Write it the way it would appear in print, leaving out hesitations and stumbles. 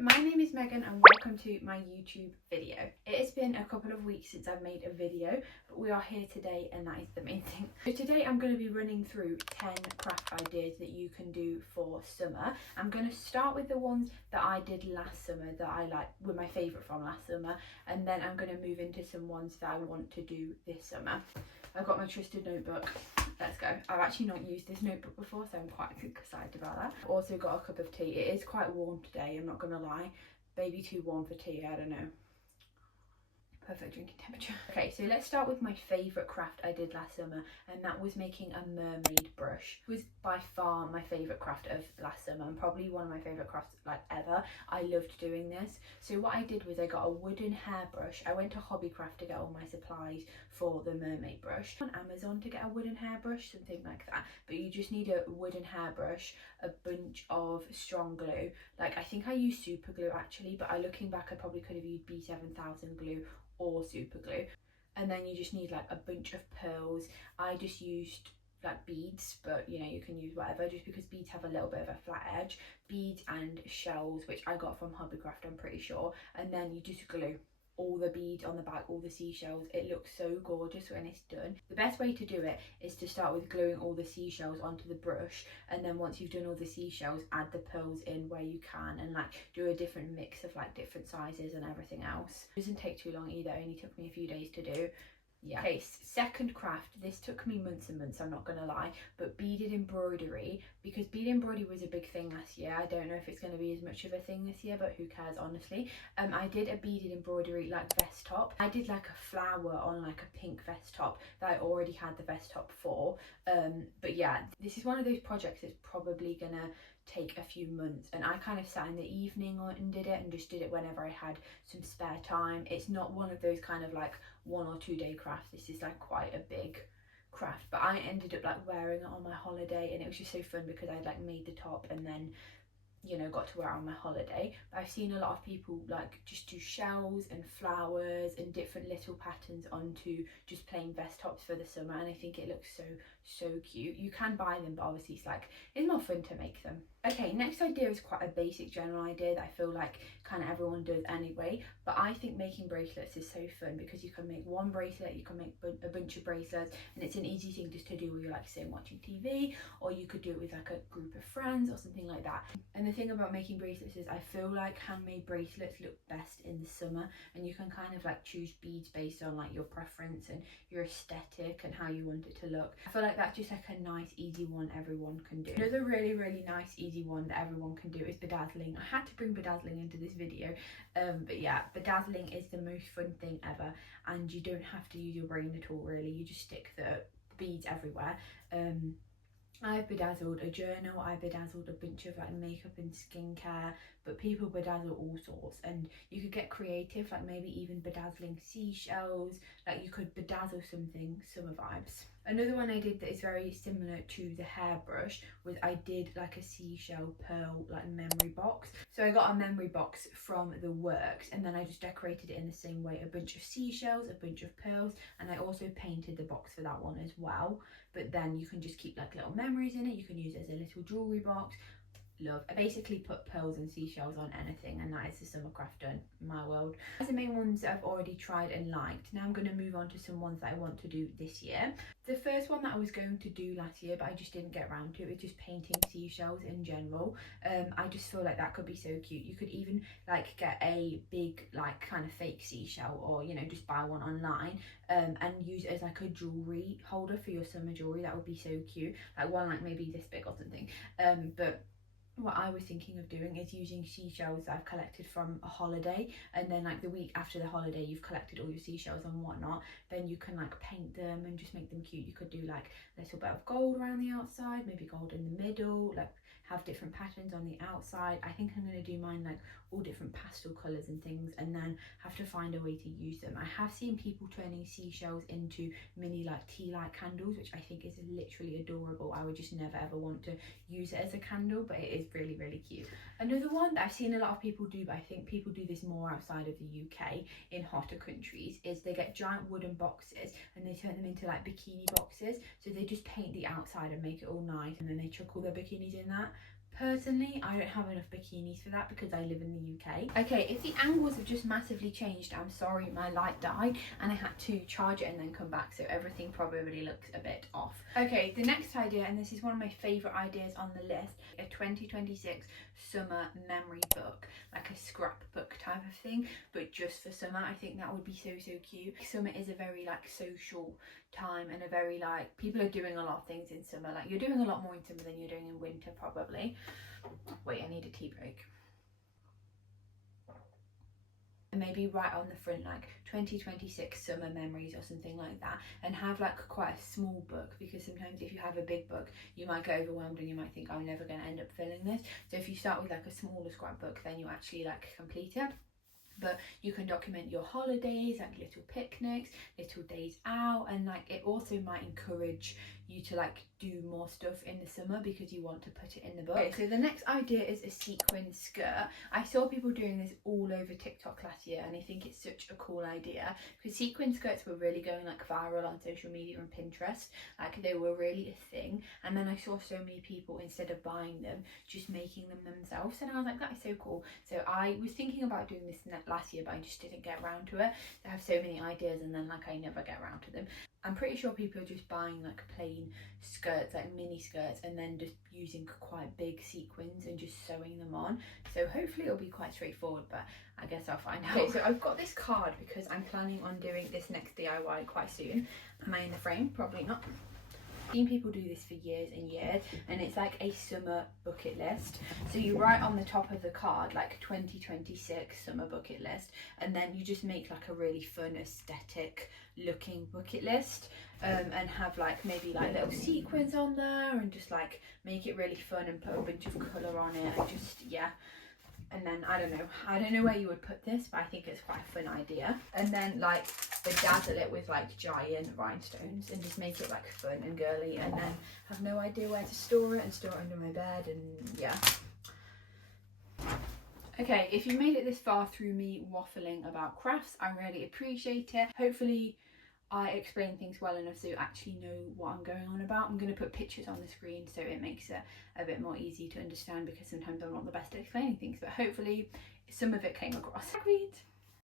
my name is Megan and welcome to my YouTube video. It has been a couple of weeks since I've made a video, but we are here today and that is the main thing. So today I'm going to be running through 10 craft ideas that you can do for summer. I'm going to start with the ones that I did last summer that I were my favourite from last summer, and then I'm going to move into some ones that I want to do this summer. I've got my trusted notebook. Let's go. I've actually not used this notebook before, so I'm quite excited about that. I've also got a cup of tea. It is quite warm today, I'm not gonna lie. Maybe too warm for tea, I don't know. Perfect drinking temperature. Okay, so let's start with my favourite craft I did last summer, and that was making a mermaid brush. It was by far my favourite craft of last summer and probably one of my favourite crafts ever. I loved doing this. So what I did was I got a wooden hairbrush. I went to Hobbycraft to get all my supplies for the mermaid brush. On Amazon to get a wooden hairbrush, something like that. But you just need a wooden hairbrush, a bunch of strong glue. I think I used super glue actually, but looking back I probably could have used B7000 glue or super glue. And then you just need a bunch of pearls. I just used beads, but you know, you can use whatever, just because beads have a little bit of a flat edge. Beads and shells, which I got from Hobbycraft, I'm pretty sure. And then you just glue all the beads on the back, all the seashells. It looks so gorgeous when it's done. The best way to do it is to start with gluing all the seashells onto the brush, and then once you've done all the seashells, add the pearls in where you can, and do a different mix of different sizes and everything else. It doesn't take too long either, it only took me a few days to do. Yeah. Okay, second craft. This took me months and months, I'm not gonna lie, but beaded embroidery, because beaded embroidery was a big thing last year. I don't know if it's going to be as much of a thing this year, but who cares, honestly. I did a beaded embroidery vest top. I did a flower on a pink vest top that I already had the vest top for. But yeah, this is one of those projects that's probably gonna take a few months, and I kind of sat in the evening and did it, and just did it whenever I had some spare time. It's not one of those kind of 1 or 2 day crafts. This is quite a big craft, but I ended up wearing it on my holiday, and it was just so fun because I made the top and then, you know, got to wear it on my holiday. But I've seen a lot of people just do shells and flowers and different little patterns onto just plain vest tops for the summer, and I think it looks so cute. You can buy them, but obviously it's more fun to make them. Okay, next idea is quite a basic general idea that I feel kind of everyone does anyway, but I think making bracelets is so fun because you can make one bracelet, you can make a bunch of bracelets, and it's an easy thing just to do while you're say watching TV, or you could do it with a group of friends or something like that. And the thing about making bracelets is I feel handmade bracelets look best in the summer, and you can kind of choose beads based on your preference and your aesthetic and how you want it to look. I feel that's just a nice easy one everyone can do. Another really nice easy one that everyone can do is bedazzling. I had to bring bedazzling into this video, but yeah, bedazzling is the most fun thing ever, and you don't have to use your brain at all really. You just stick the beads everywhere. I've bedazzled a journal, I bedazzled a bunch of makeup and skincare, but people bedazzle all sorts, and you could get creative, maybe even bedazzling seashells. You could bedazzle something, summer vibes. Another one I did that is very similar to the hairbrush was I did a seashell pearl memory box. So I got a memory box from the works, and then I just decorated it in the same way, a bunch of seashells, a bunch of pearls, and I also painted the box for that one as well. But then you can just keep little memories in it. You can use it as a little jewelry box. Love. I basically put pearls and seashells on anything, and that is the summer craft done in my world. That's the main ones that I've already tried and liked. Now I'm going to move on to some ones that I want to do this year. The first one that I was going to do last year, but I just didn't get around to, is just painting seashells in general. I just feel that could be so cute. You could even get a big kind of fake seashell, or you know, just buy one online and use it as a jewelry holder for your summer jewelry. That would be so cute. One maybe this big or something. But what I was thinking of doing is using seashells that I've collected from a holiday, and then the week after the holiday you've collected all your seashells and whatnot, then you can paint them and just make them cute. You could do a little bit of gold around the outside, maybe gold in the middle, have different patterns on the outside. I think I'm going to do mine all different pastel colours and things, and then have to find a way to use them. I have seen people turning seashells into mini tea light candles, which I think is literally adorable. I would just never ever want to use it as a candle, but it is really cute. Another one that I've seen a lot of people do, but I think people do this more outside of the UK in hotter countries, is they get giant wooden boxes and they turn them into bikini boxes. So they just paint the outside and make it all nice, and then they chuck all their bikinis in that. Personally, I don't have enough bikinis for that because I live in the UK. Okay, if the angles have just massively changed, I'm sorry, my light died and I had to charge it and then come back, so everything probably looks a bit off. Okay, the next idea, and this is one of my favourite ideas on the list, a 2026 summer memory book, like a scrapbook type of thing, but just for summer. I think that would be so cute. Summer is a very like social time and a very like, people are doing a lot of things in summer. Like, you're doing a lot more in summer than you're doing in winter probably. Wait, I need a tea break. And maybe write on the front like 2026 summer memories or something like that, and have like quite a small book, because sometimes if you have a big book you might get overwhelmed and you might think, I'm never going to end up filling this. So if you start with like a smaller scrapbook, then you actually like complete it. But you can document your holidays, like little picnics, little days out, and like it also might encourage you to like do more stuff in the summer because you want to put it in the book. Okay, so the next idea is a sequin skirt. I saw people doing this all over TikTok last year and I think it's such a cool idea, because sequin skirts were really going like viral on social media and Pinterest. Like, they were really a thing, and then I saw so many people, instead of buying them, just making them themselves, and I was like, that is so cool. So I was thinking about doing this last year, but I just didn't get around to it. I have so many ideas and then like I never get around to them. I'm pretty sure people are just buying like plain skirts, like mini skirts, and then just using quite big sequins and just sewing them on. So hopefully it'll be quite straightforward, but I guess I'll find out. Okay, so I've got this card because I'm planning on doing this next DIY quite soon. Am I in the frame? Probably not. I've seen people do this for years and years, and it's like a summer bucket list. So you write on the top of the card like 2026 summer bucket list, and then you just make like a really fun aesthetic looking bucket list, and have like maybe like little sequins on there, and just like make it really fun and put a bunch of colour on it, and just, yeah. And then I don't know where you would put this, but I think it's quite a fun idea. And then like bedazzle it with like giant rhinestones and just make it like fun and girly, and then have no idea where to store it, and store it under my bed, and yeah. Okay, if you made it this far through me waffling about crafts, I really appreciate it. Hopefully I explain things well enough so you actually know what I'm going on about. I'm going to put pictures on the screen so it makes it a bit more easy to understand, because sometimes I'm not the best at explaining things, but hopefully some of it came across. Agreed.